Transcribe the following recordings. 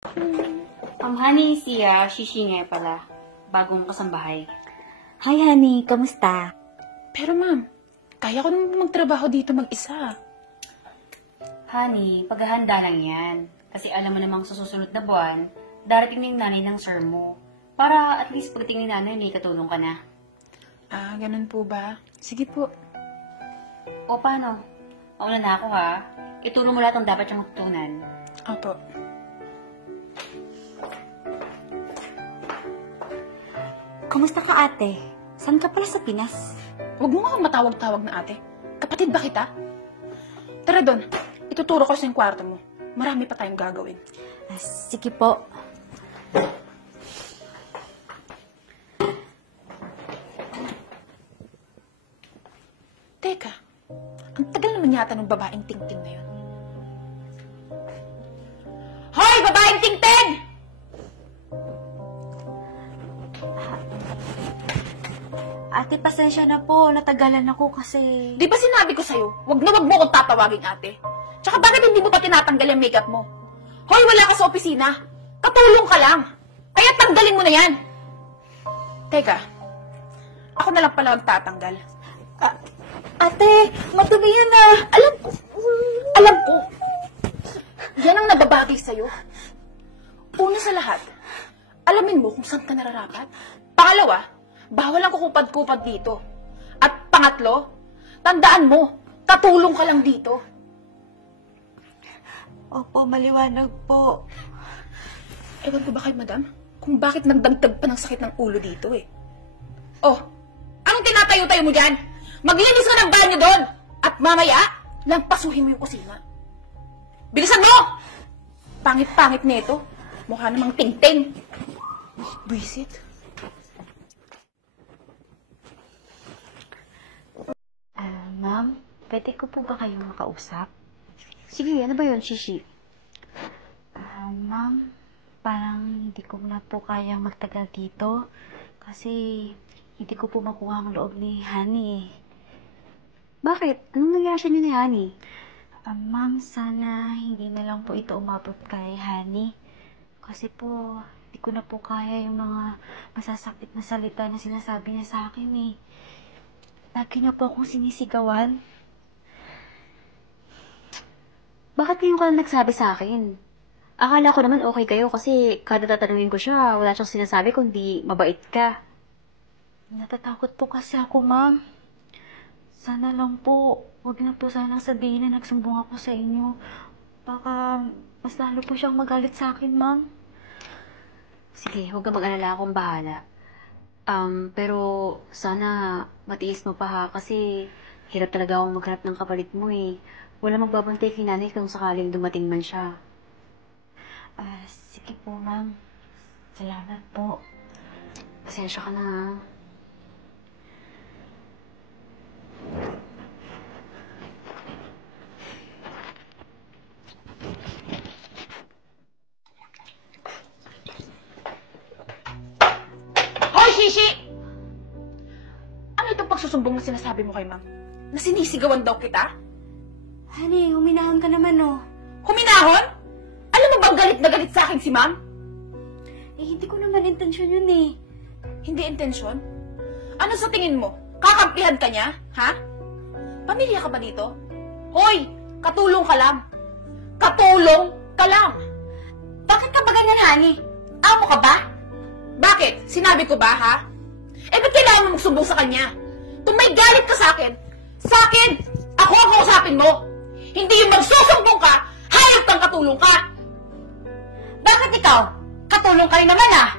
Honey, siya, Shishi nga pala. Bagong kasambahay. Hi, honey. Kamusta? Pero ma'am, kaya ko naman magtrabaho dito mag-isa. Honey, paghahanda lang yan. Kasi alam mo namang sa susunod na buwan, darating na yung nanay ng sir mo. Para at least pagdating ni nanay, may katulong ka na. Ah, ganun po ba? Sige po. O paano? Mauna na ako ha. Itulong mo lahat ang dapat siyang matutunan. Opo. Kamusta ka, ate? Saan ka pala sa Pinas? Huwag mo nga matawag-tawag na ate. Kapatid ba kita? Tara doon. Ituturo ko sa yung kwarto mo. Marami pa tayong gagawin. Sige po. Teka, ang tagal naman yata ng babaeng ting-ting na yun. Hoy, babaeng ting-ting! Ate, pasensya na po. Natagalan ako kasi... Di ba sinabi ko sa'yo, wag na wag mo kong tatawagin ate. Tsaka bakit hindi mo pa tinatanggal yung makeup mo? Hoy, wala ka sa opisina. Katulong ka lang. Kaya tanggalin mo na yan. Teka, ako na lang pala magtatanggal. Ate, madumi yan na. Alam ko. Yan ang nababagay sa'yo. Una sa lahat, alamin mo kung saan ka nararapat. Pangalawa, bawal ang kukupad-kupad dito. At pangatlo, tandaan mo, katulong ka lang dito. Opo, maliwanag po. Ewan ko ba kay madam, kung bakit nagdagdag pa ng sakit ng ulo dito eh. Oh, anong tinatayo-tayo mo dyan? Maglinis ka ng banyo doon! At mamaya, lampasuhin mo yung kusina. Bilisan mo! Pangit-pangit nito. Mukha namang ting-ting. Buisit. Ma'am, pwede ko po ba kayong makausap? Sige, ano ba yun, Shishi? Ma'am, parang hindi ko na po kayang magtagal dito kasi hindi ko po makuha ang loob ni Honey. Bakit? Anong nangyari sa inyo ni Honey? Ma'am, sana hindi na lang po ito umabot kay Honey. Kasi po, hindi ko na po kaya yung mga masasakit na salita na sinasabi niya sa akin eh. Lagi niya po akong sinisigawan. Bakit ngayon ka lang nagsabi sa akin? Akala ko naman okay kayo kasi kada tatanungin ko siya, wala siyang sinasabi kundi mabait ka. Natatakot po kasi ako, ma'am. Sana lang po, huwag na po sanang sabihin na nagsumbong ako sa inyo. Baka mas lalo po siyang magalit sa akin, ma'am. Sige, huwag ka mag-alala, akong bahala. Pero sana matiis mo pa ha kasi hirap talaga akong maghanap ng kapalit mo eh. Wala magbabantay kay nanay kung sakaling dumating man siya. Sige po, ma'am. Salamat po. Pasensya ka na ha. Hoy, Shishi! Ano itong pagsusumbong na sinasabi mo kay ma'am? Na sinisigawan daw kita? Honey, huminahon ka naman, oh. Huminahon? Alam mo bang galit na galit sa akin si ma'am? Hindi ko naman intensyon yun, eh. Hindi intensyon? Ano sa tingin mo? Kakampihan ka niya? Ha? Pamilya ka ba dito? Hoy! Katulong ka lang! Katulong ka lang! Bakit ka ba ganyan, Honey? Amo ka ba? Bakit? Sinabi ko ba, ha? Eh, ba't kailangan mo magsumbong sa kanya? Kung may galit ka sa akin, ako ang kausapin mo! Hindi yung magsusumbong ka, hayop kang katulong ka! Bakit ikaw? Katulong ka rin naman, ah.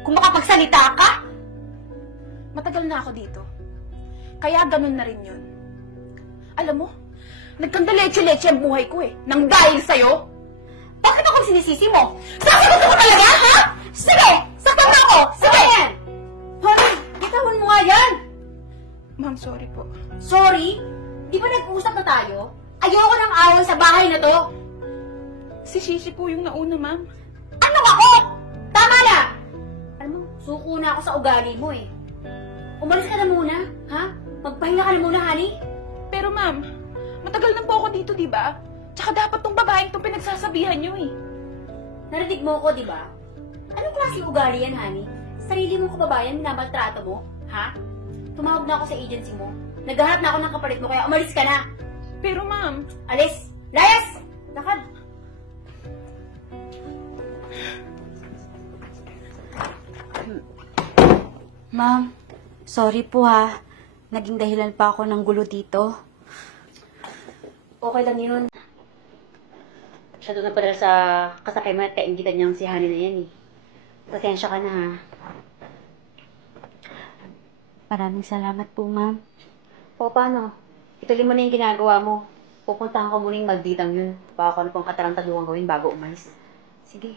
Kung makapagsalita ka. Matagal na ako dito. Kaya ganun na rin yun. Alam mo, nagkandaleche-leche ang buhay ko eh. Nang dahil sa'yo. Bakit ako sinisisi mo? Sasagot ko talaga, ha? Sige! Saktan mo ako! Sige! Honey, bitawan mo nga yan! Ma'am, sorry po. Sorry? Di ba nag-uusap na tayo? Ayoko ng away sa bahay na to. Si Shishi po yung nauna, ma'am. Ano ako? Tama na! Alam mo, suko na ako sa ugali mo eh. Umalis ka na muna, ha? Magpahinga ka na muna, honey. Pero ma'am, matagal na po ako dito, di ba? Tsaka dapat tong babaeng tong pinagsasabihan niyo eh. Narinig mo ko, di ba? Anong klaseng ugali yan, honey? Sarili mong kababayan, minamaltrato mo? Ha? Tumawag na ako sa agency mo. Naghahanap na ako ng kapalit mo, kaya umalis ka na. Pero ma'am, Alis! Layas! Lakad! Ma'am, sorry po ha. Naging dahilan pa ako ng gulo dito. Okay lang yun. Siya doon na padala sa kasakay mo at kaingitan niyang si Honey na yan eh. Pasensya ka na ha. Maraming salamat po, ma'am. O paano? Ituloy mo na yung ginagawa mo. Pupuntahan ko muna yung malditang yun. Baka kung ano pang katarantaduhan gawin bago umalis. Sige.